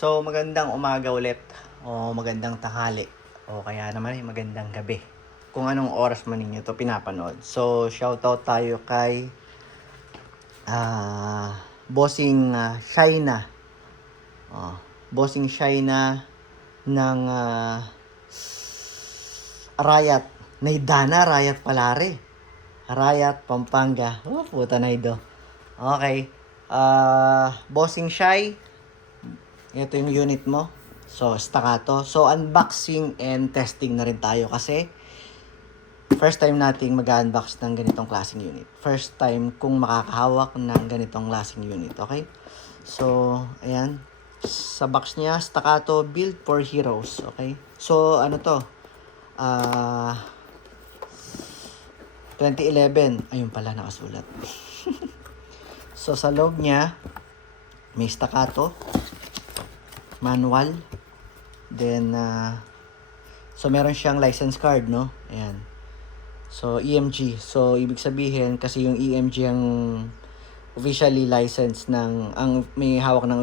So, magandang umaga ulit o magandang tanghali o kaya naman ay magandang gabi. Kung anong oras man ninyo to pinapanood. So, shoutout tayo kay Bossing Shaina. Bossing Shaina ng Rayat. Naidana Rayat Palare. Rayat, Pampanga. Oh, puta na ito. Okay. Bossing Shy, ito yung unit mo. So, staccato. So, unboxing and testing na rin tayo kasi first time nating mag-unbox ng ganitong klaseng unit. First time kung makakahawak ng ganitong klaseng unit. Okay? So, ayan. Sa box niya, staccato build for heroes. Okay? So, ano to? 2011. Ayun pala, nakasulat. So, sa loob niya, may staccato, manual, then, so, meron siyang license card, no? Ayan. So, EMG. So, ibig sabihin, kasi yung EMG ang officially licensed may hawak ng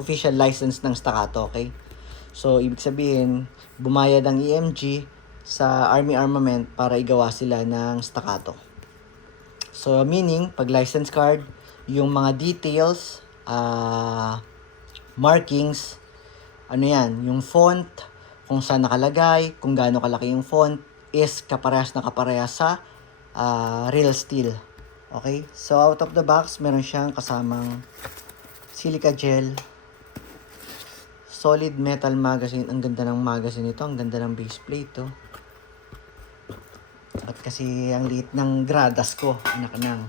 official license ng staccato, okay? So, ibig sabihin, bumayad ang EMG sa Army Armament para igawa sila ng staccato. So, meaning, pag license card, yung mga details, markings, ano yan, yung font, kung saan nakalagay, kung gaano kalaki yung font, is kaparehas sa real steel. Okay? So, out of the box, meron siyang kasamang silica gel, solid metal magazine. Ang ganda ng magazine ito. Ang ganda ng base plate, oh. At kasi ang liit ng gradas ko, anak nang.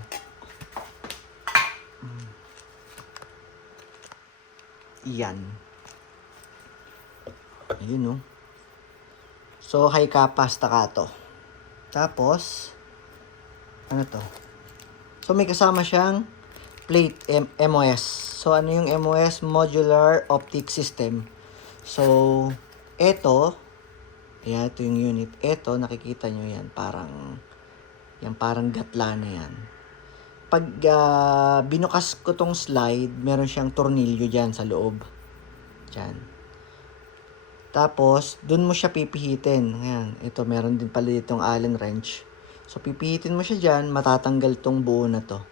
Iyan. Ayun, no. So, high capa staccato. Tapos, ano to? So, may kasama siyang plate MOS. So, ano yung MOS? Modular Optic System. So, ito yung unit. Ito, nakikita nyo yan. Parang gatla na yan. Pag binukas ko tong slide, meron siyang tornilyo dyan sa loob. Dyan. Tapos, dun mo siya pipihitin. Ayan. Ito, meron din pala ditong Allen wrench. So, pipihitin mo siya dyan, matatanggal tong buo na to.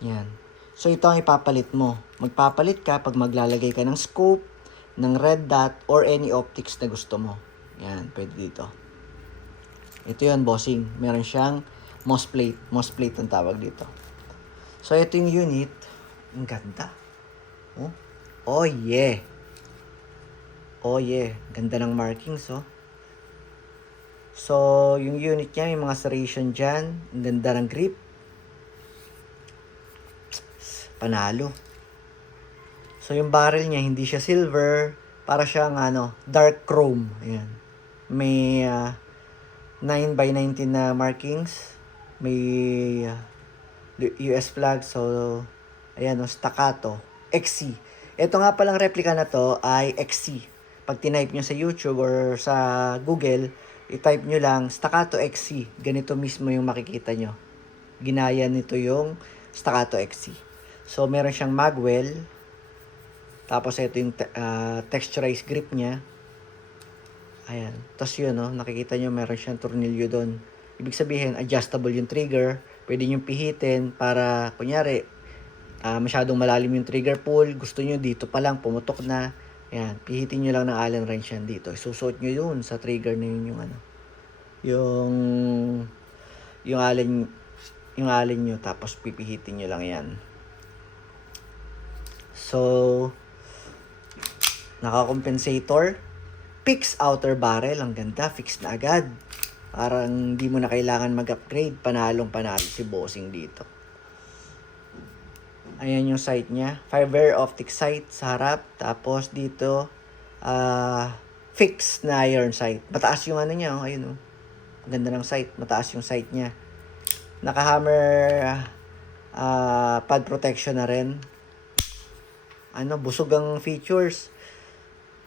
Ayan. So, ito ang ipapalit mo. Magpapalit ka pag maglalagay ka ng scope, ng red dot, or any optics na gusto mo. Ayan, pwede dito. Ito yun, bossing. Meron siyang MOS plate. MOS plate ang tawag dito. So, ito yung unit. Ang ganda. Oh yeah. Oh yeah. Ganda ng markings, oh. So, yung unit niya, may mga serration dyan. Ang ganda ng grip. Panalo. So, yung barrel niya, hindi siya silver. Para siyang, dark chrome. Ayan. May 9x19 na markings. May US flag. So, ayan, staccato. XC. Ito nga palang replica na to ay XC. Pag tinype nyo sa YouTube or sa Google, i-type nyo lang staccato XC. Ganito mismo yung makikita nyo. Ginaya nito yung staccato XC. So, meron siyang magwell. Tapos, ito yung texturized grip niya. Ayan. Tapos yun, no? Nakikita nyo, meron siyang tornilyo doon. Ibig sabihin, adjustable yung trigger. Pwede nyo pihitin para, kunyari, masyadong malalim yung trigger pull. Gusto nyo, dito pa lang, pumutok na. Ayan. Pihitin nyo lang ng Allen wrench yan dito. Isusuot nyo yun sa trigger na yun yung Allen nyo. Tapos, pipihitin nyo lang yan. So, naka-compensator. Fix outer barrel. Ang ganda. Fix na agad. Parang di mo na kailangan mag-upgrade. Panalong-panalo si bossing dito. Ayan yung sight niya. Fiber optic sight sa harap. Tapos dito, fix na iron sight. Mataas yung niya. Ayun, oh. Ang ganda ng sight. Mataas yung sight niya. Naka-hammer pad protection na rin. Busog ang features.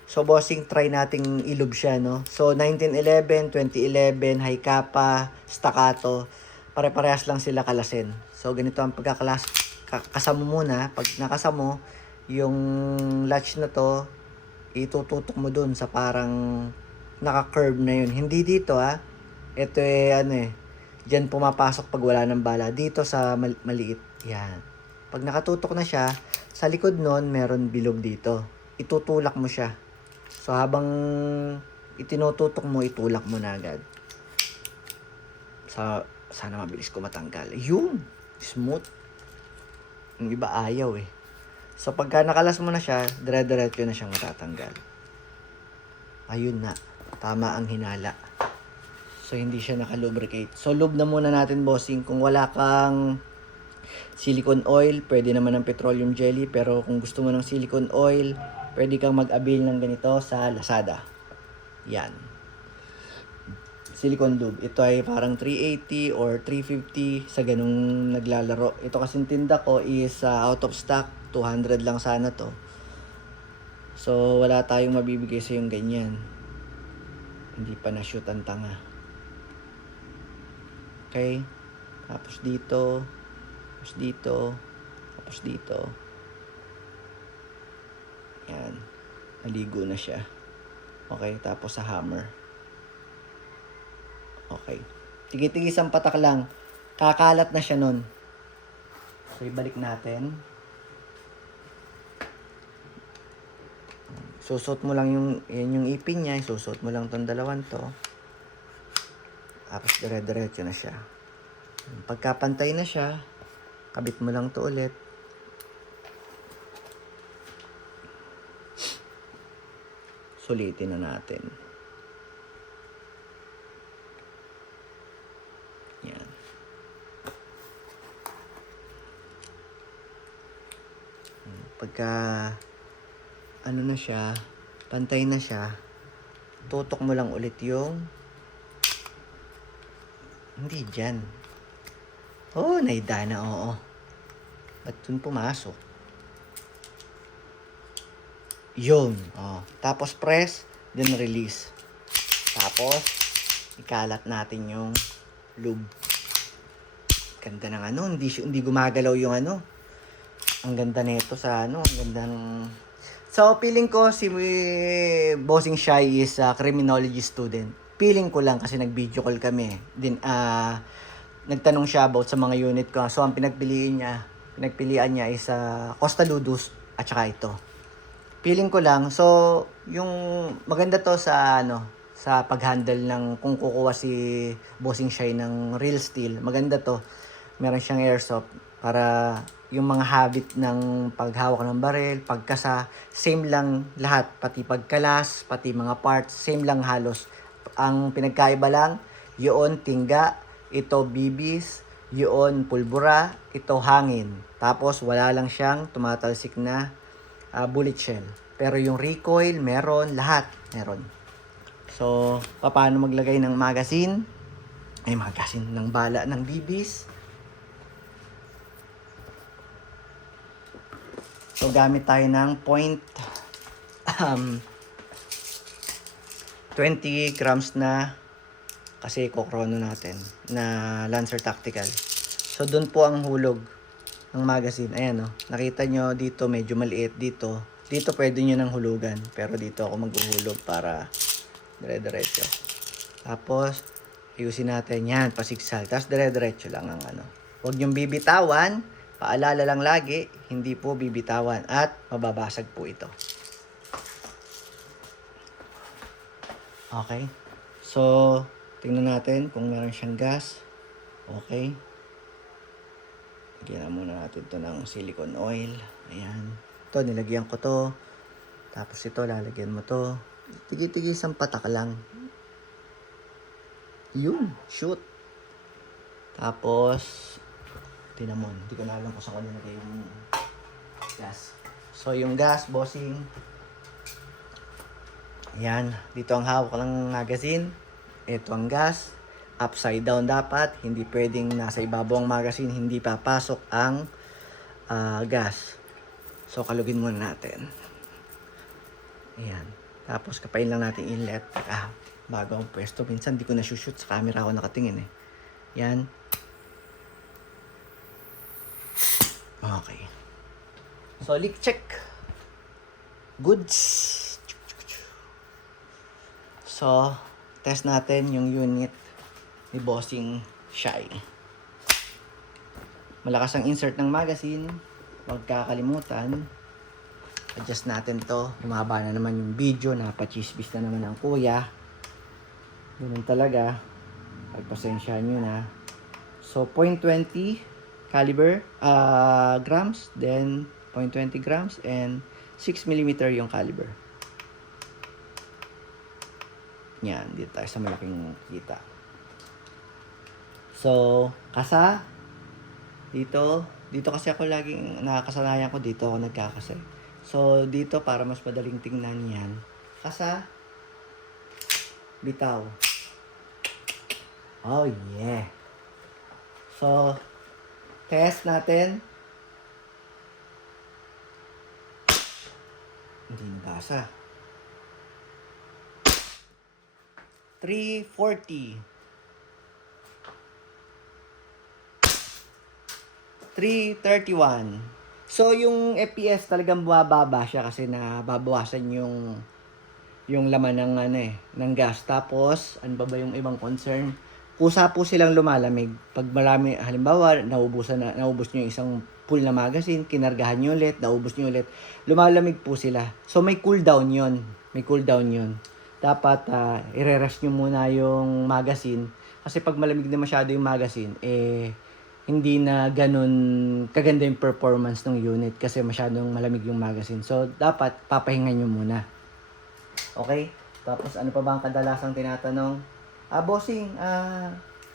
So, bossing, try nating ilub siya, no? So, 1911, 2011, high capa, staccato. Pare-parehas lang sila kalasin. So, ganito ang kasamo muna. Pag nakasamo, yung latch na to, itututok mo dun sa parang naka-curve na yun. Hindi dito ito dyan pumapasok pag wala ng bala. Dito sa maliit. Yan. Pag nakatutok na siya, sa likod nun, meron bilog dito. Itutulak mo siya. So, habang itinututok mo, itulak mo na agad. Sana mabilis ko matanggal. Yun! Smooth. Yung iba ayaw eh. So, pagka nakalas mo na siya, dire-diretso na siyang matatanggal. Ayun na. Tama ang hinala. So, hindi siya nakalubricate. So, lube na muna natin, bossing. Kung wala kang silicone oil, pwede naman ng petroleum jelly. Pero kung gusto mo ng silicone oil, pwede kang mag-avail ng ganito sa Lazada. Yan. Silicone lube. Ito ay parang 380 or 350 sa ganung naglalaro. Ito kasing tinda ko is out of stock. 200 lang sana to. So, wala tayong mabibigay sa yung ganyan. Hindi pa na-shoot ang tanga. Okay? Tapos dito. Tapos dito. Tapos dito. Yan. Naligo na siya. Okay? Tapos sa hammer. Okay. Tigit-tigis ang patak lang. Kakalat na siya nun. So, ibalik natin. Susot mo lang yung ipin niya. Susot mo lang tong dalawan to. Tapos dire-diretso na siya. Pagkapantay na siya, kabit mo lang to ulit. Sulitin na natin. Yan. Pagka ano na siya, pantay na siya, tutok mo lang ulit yung hindi dyan. Oh, naida na, oo. Ba't dun pumasok? Yun. Oh. Tapos press, then release. Tapos, ikalat natin yung lube. Ganda ng hindi gumagalaw yung Ang ganda nito sa ang ganda ng... So, feeling ko si Bossing Shy is a criminology student. Feeling ko lang kasi nag-video call kami. Then, nagtanong siya about sa mga unit ko. So, ang pinagpilian niya is Costa Ludus at saka ito. Feeling ko lang. So, yung maganda to sa sa pag-handle ng kung kukuha si Bossing Shy ng real steel. Maganda to. Meron siyang airsoft para yung mga habit ng paghawak ng baril, pagkasa, same lang lahat. Pati pagkalas, pati mga parts, same lang halos. Ang pinagkaiba lang, yun tingga, ito bibis, yun pulbura, ito hangin. Tapos wala lang siyang tumatalsik na bullet shell. Pero yung recoil, meron, lahat meron. So, paano maglagay ng magazine ng bala ng bibis. So, gamit tayo ng 20 grams na kasi kokrono natin na Lancer Tactical. So, dun po ang hulog ng magazine. Ayan, nakita nyo dito medyo maliit dito. Dito pwede nyo nang hulugan. Pero dito ako maghuhulog para dire-diretso. Tapos, ayusin natin yan, pasigsal. Tapos, dire-diretso lang ang Huwag nyong bibitawan. Paalala lang lagi, hindi po bibitawan at mababasag po ito. Okay. So, tingnan natin kung meron siyang gas. Okay. Lagyan na muna natin ito ng silicone oil. Ayan. Ito, nilagyan ko to. Tapos ito, lalagyan mo to. Tigi-tigis ang patak lang. Yun, shoot. Tapos, tinamon. Hindi ko na alam kung saan ko nilagay yung gas. So, yung gas, bossing. Ayan. Dito ang hawak ng magazine. Ito ang gas. Upside down dapat. Hindi pwedeng nasa ibabaw ang magazine. Hindi papasok ang gas. So, kalugin muna natin. Ayan. Tapos, kapain lang natin inlet. Bago ang pwesto. Minsan, di ko na-shoot sa camera ako nakatingin eh. Yan. Okay. So, leak check. goods. So, test natin yung unit ni Bossing Shy. Malakas ang insert ng magazine. Huwag kakalimutan. Adjust natin to. Humaba na naman yung video. Napachisbis na naman ang kuya. Ganun talaga. Pagpasensyahan nyo na. So, 0.20 caliber grams. Then, 0.20 grams. And 6 mm yung caliber. Yan. Dito tayo sa malaking kita. So, kasa. Dito kasi ako laging nakakasanayan ko. Dito ako nagkakasa. So, dito para mas madaling tingnan yan. Kasa. Bitaw. Oh, yeah. So, test natin. Hindi nabasa. 340. 331. So, yung FPS talagang bumababa siya kasi nababawasan yung laman ng ng gas. Tapos, ano ba yung ibang concern? Kusa po silang lumalamig. Pag marami, halimbawa, naubos nyo yung isang full na magazine, kinargahan nyo ulit, naubos nyo ulit, lumalamig po sila. So, may cooldown yun. Dapat, i-rest nyo muna yung magazine. Kasi pag malamig na masyado yung magazine, hindi na ganun kaganda yung performance ng unit kasi masyadong malamig yung magazine. So, dapat papahingan nyo muna. Okay? Tapos, ano pa ba ang kadalasang tinatanong? Bossing,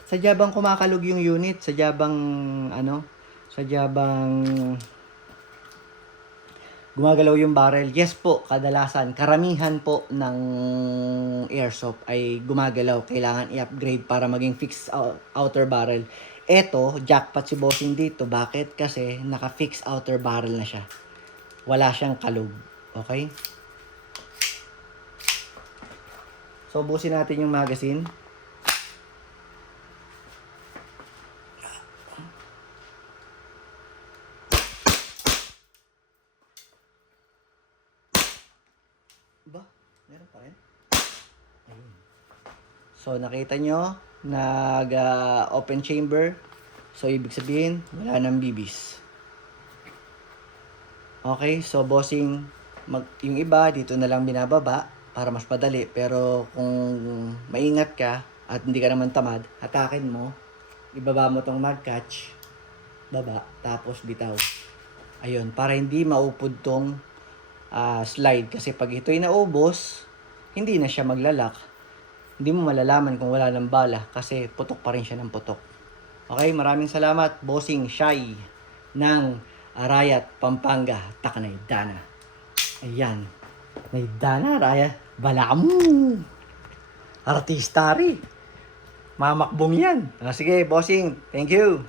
sadya bang kumakalog yung unit? Sadya bang gumagalaw yung barrel? Yes po, kadalasan. Karamihan po ng airsoft ay gumagalaw. Kailangan i-upgrade para maging fixed outer barrel. Eto, jackpot si Bossing dito. Bakit? Kasi naka-fixed outer barrel na siya. Wala siyang kalog. Okay? So, ubusin natin yung magazine. Ba? Meron pa rin? Ayun. So, nakita nyo, open chamber. So, ibig sabihin, wala nang bibis. Okay, so Bossing, yung iba, dito na lang binababa para mas padali. Pero kung maingat ka at hindi ka naman tamad, hatakin mo, ibaba mo tong mag catch, baba, tapos bitaw. Ayun, para hindi maupod tong slide. Kasi pag ito'y naubos, hindi na siya maglalak. Hindi mo malalaman kung wala ng bala kasi putok pa rin siya ng putok. Okay, maraming salamat, Bossing Shy ng Arayat, Pampanga, Tacnaidana. Ayan. Naidana, Arayat. Bala mo. Artista rin. Mamakbong yan. Sige, Bossing. Thank you.